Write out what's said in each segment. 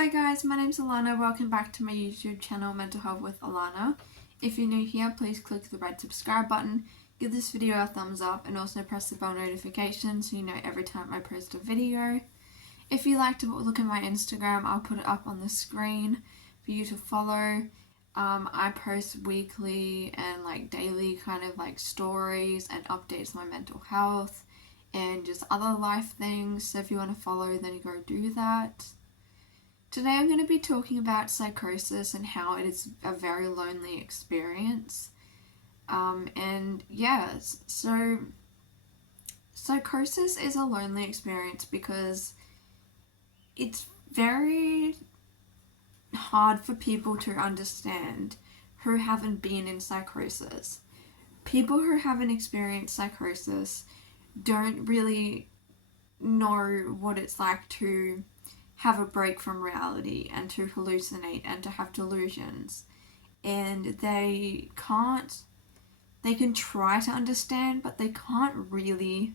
Hi guys, my name's Alana. Welcome back to my YouTube channel, Mental Health with Alana. If you're new here, please click the red subscribe button, give this video a thumbs up, and also press the bell notification so you know every time I post a video. If you like to look at my Instagram, I'll put it up on the screen for you to follow. I post weekly and daily kind of stories and updates on my mental health and just other life things. So if you want to follow, then you go do that. Today I'm going to be talking about psychosis and how it is a very lonely experience. So psychosis is a lonely experience because it's very hard for people to understand who haven't been in psychosis. People who haven't experienced psychosis don't really know what it's like to have a break from reality and to hallucinate and to have delusions. And they can try to understand, but they can't really,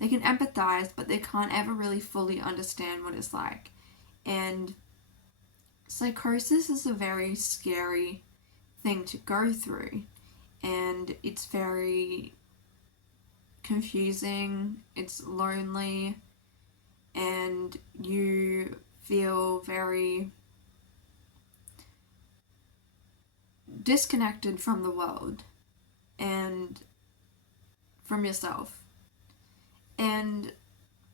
they can empathize, but they can't ever really fully understand what it's like. And psychosis is a very scary thing to go through, and it's very confusing, it's lonely, and you feel very disconnected from the world and from yourself. And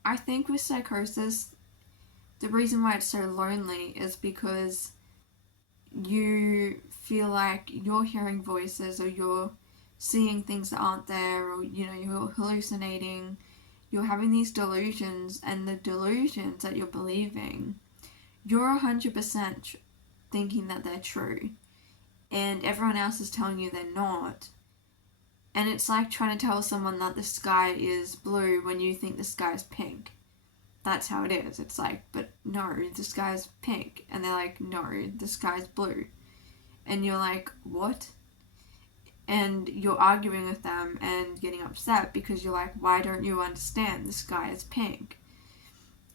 I think with psychosis, the reason why it's so lonely is because you feel like you're hearing voices or you're seeing things that aren't there, or you're hallucinating. You're having these delusions, and the delusions that you're believing, you're 100% thinking that they're true, and everyone else is telling you they're not. And it's like trying to tell someone that the sky is blue when you think the sky is pink. That's how it is. It's like, but no, the sky is pink. And they're like, no, the sky is blue. And you're like, what? And you're arguing with them and getting upset because you're like, why don't you understand the sky is pink?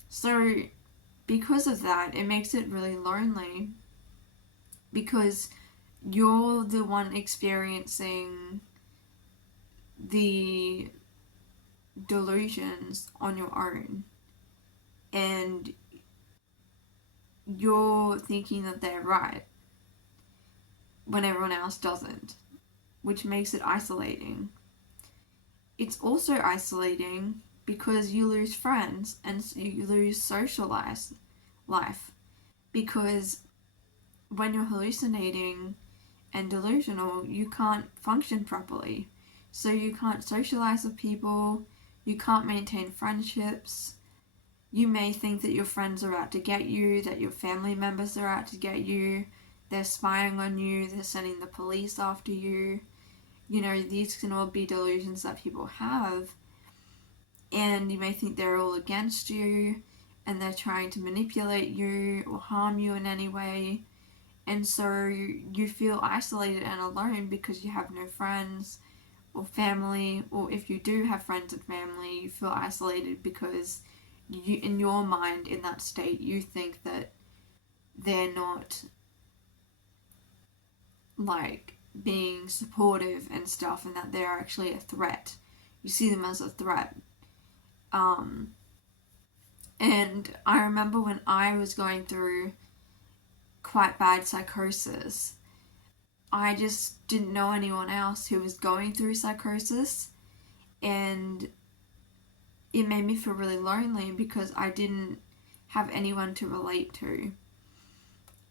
So because of that, it makes it really lonely because you're the one experiencing the delusions on your own, and you're thinking that they're right when everyone else doesn't, which makes it isolating. It's also isolating because you lose friends and you lose social life, because when you're hallucinating and delusional, you can't function properly. So you can't socialize with people, you can't maintain friendships. You may think that your friends are out to get you, that your family members are out to get you, they're spying on you, they're sending the police after you. These can all be delusions that people have, and you may think they're all against you and they're trying to manipulate you or harm you in any way. And so you feel isolated and alone because you have no friends or family, or if you do have friends and family, you feel isolated because you, in your mind, in that state, you think that they're not being supportive and stuff, and that they're actually a threat. You see them as a threat. And I remember when I was going through quite bad psychosis, I just didn't know anyone else who was going through psychosis, and it made me feel really lonely because I didn't have anyone to relate to.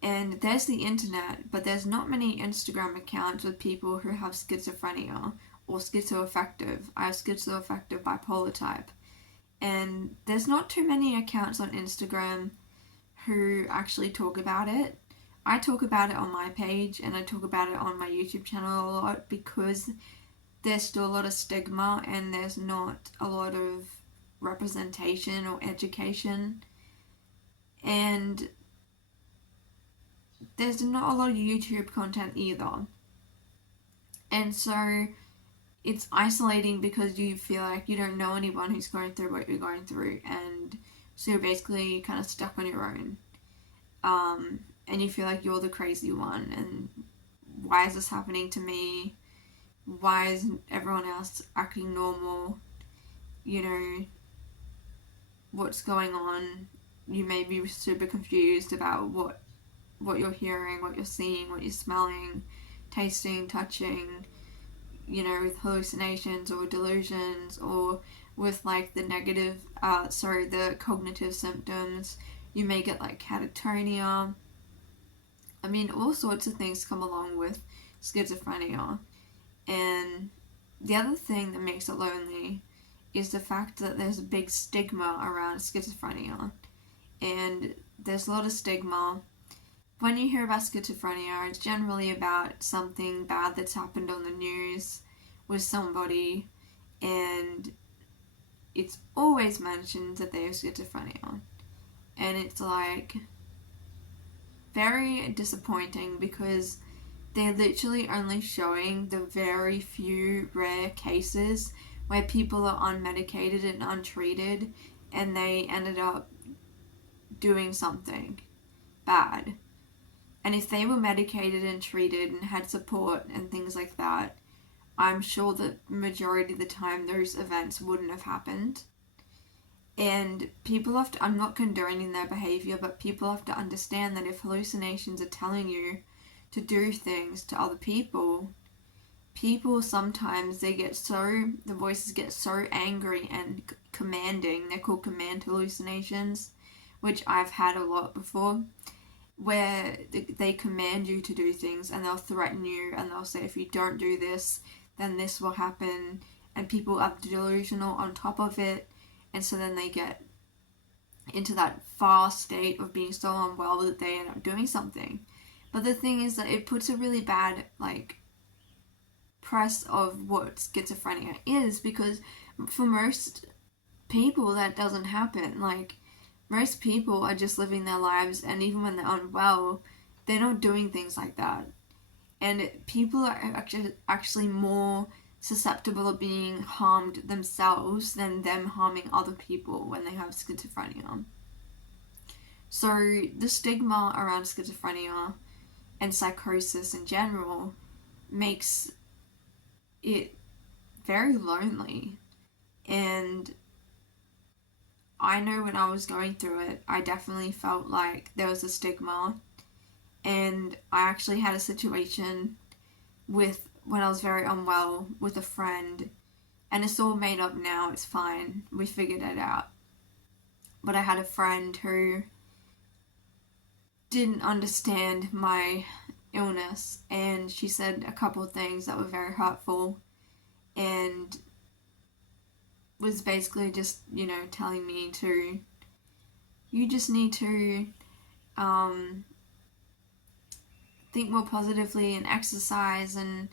And there's the internet, but there's not many Instagram accounts with people who have schizophrenia or schizoaffective. I have schizoaffective bipolar type. And there's not too many accounts on Instagram who actually talk about it. I talk about it on my page and I talk about it on my YouTube channel a lot because there's still a lot of stigma and there's not a lot of representation or education. And there's not a lot of YouTube content either. And so it's isolating because you feel like you don't know anyone who's going through what you're going through, and so you're basically kind of stuck on your own. and you feel like you're the crazy one, and why is this happening to me? Why isn't everyone else acting normal? You know, what's going on? You may be super confused about what you're hearing, what you're seeing, what you're smelling, tasting, touching, you know, with hallucinations or delusions, or with like the the cognitive symptoms. You may get like catatonia. I mean, all sorts of things come along with schizophrenia. And the other thing that makes it lonely is the fact that there's a big stigma around schizophrenia. And there's a lot of stigma. When you hear about schizophrenia, it's generally about something bad that's happened on the news with somebody, and it's always mentioned that they have schizophrenia. And it's like very disappointing because they're literally only showing the very few rare cases where people are unmedicated and untreated and they ended up doing something bad. And if they were medicated and treated and had support and things like that, I'm sure that majority of the time those events wouldn't have happened. And people have to, I'm not condoning their behavior, but people have to understand that if hallucinations are telling you to do things to other people sometimes the voices get so angry and commanding. They're called command hallucinations, which I've had a lot before, where they command you to do things and they'll threaten you and they'll say, if you don't do this, then this will happen, and people are delusional on top of it, and so then they get into that fast state of being so unwell that they end up doing something. But the thing is that it puts a really bad press of what schizophrenia is, because for most people that doesn't happen. Most people are just living their lives, and even when they're unwell, they're not doing things like that. And people are actually more susceptible of being harmed themselves than them harming other people when they have schizophrenia. So the stigma around schizophrenia and psychosis in general makes it very lonely. And I know when I was going through it, I definitely felt like there was a stigma. And I actually had a situation when I was very unwell with a friend, and it's all made up now, it's fine, we figured it out. But I had a friend who didn't understand my illness, and she said a couple of things that were very hurtful, and was basically just, telling me you just need to think more positively and exercise and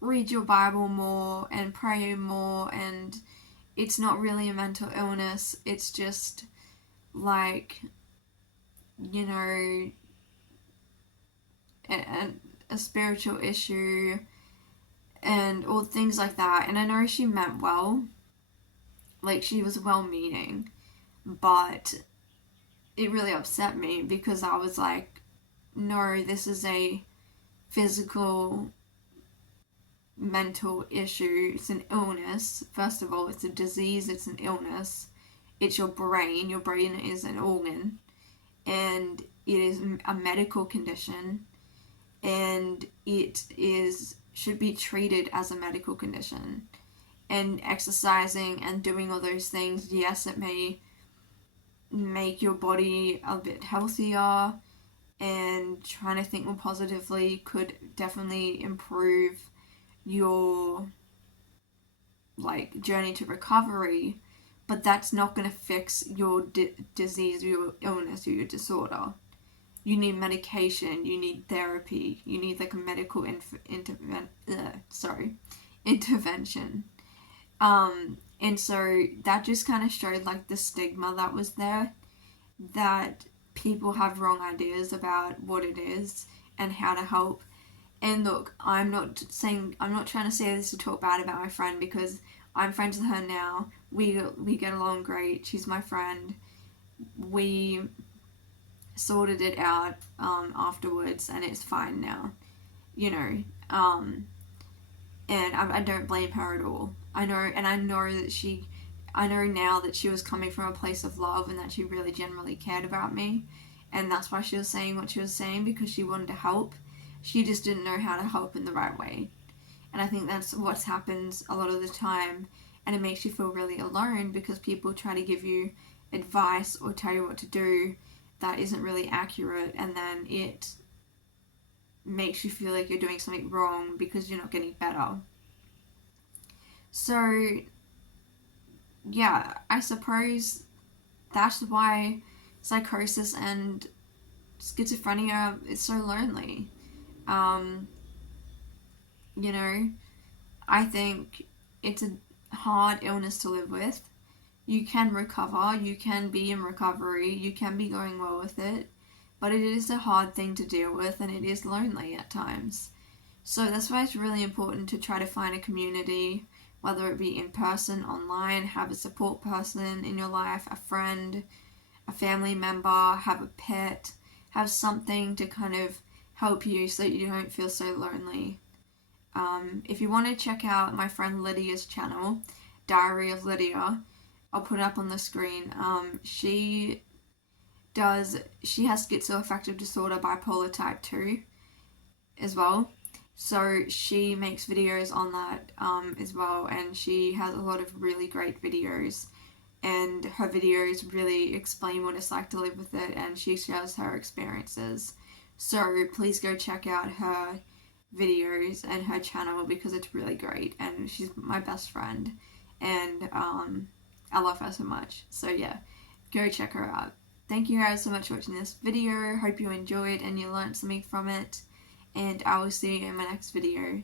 read your Bible more and pray more, and it's not really a mental illness, it's just a spiritual issue and all things like that. And I know she meant well, she was well-meaning, but it really upset me because I was like, no, this is a physical, mental issue. It's an illness. First of all, it's a disease, it's an illness. It's your brain. Your brain is an organ, and it is a medical condition, and it should be treated as a medical condition. And exercising and doing all those things, yes, it may make your body a bit healthier, and trying to think more positively could definitely improve your journey to recovery, but that's not going to fix your disease or your illness or your disorder. You need medication, you need therapy, you need a medical intervention. And so that just kind of showed the stigma that was there, that people have wrong ideas about what it is and how to help. And look, I'm not trying to say this to talk bad about my friend, because I'm friends with her now. We get along great. She's my friend. We sorted it out afterwards, and it's fine now, and I don't blame her at all. I know now that she was coming from a place of love and that she really genuinely cared about me, and that's why she was saying what she was saying, because she wanted to help. She just didn't know how to help in the right way. And I think that's what happens a lot of the time, and it makes you feel really alone because people try to give you advice or tell you what to do that isn't really accurate, and then it makes you feel like you're doing something wrong because you're not getting better. So, yeah, I suppose that's why psychosis and schizophrenia is so lonely. Um, you know, I think it's a hard illness to live with. You can recover, you can be in recovery, you can be going well with it, but it is a hard thing to deal with, and it is lonely at times. So that's why it's really important to try to find a community, whether it be in person, online, have a support person in your life, a friend, a family member, have a pet, have something to kind of help you so that you don't feel so lonely. If you want to check out my friend Lydia's channel, Diary of Lydia, I'll put it up on the screen. She has schizoaffective disorder, bipolar type 2 as well. So she makes videos on that as well, and she has a lot of really great videos, and her videos really explain what it's like to live with it, and she shares her experiences. So please go check out her videos and her channel because it's really great, and she's my best friend, and I love her so much. So yeah, go check her out. Thank you guys so much for watching this video. Hope you enjoyed and you learned something from it, and I will see you in my next video.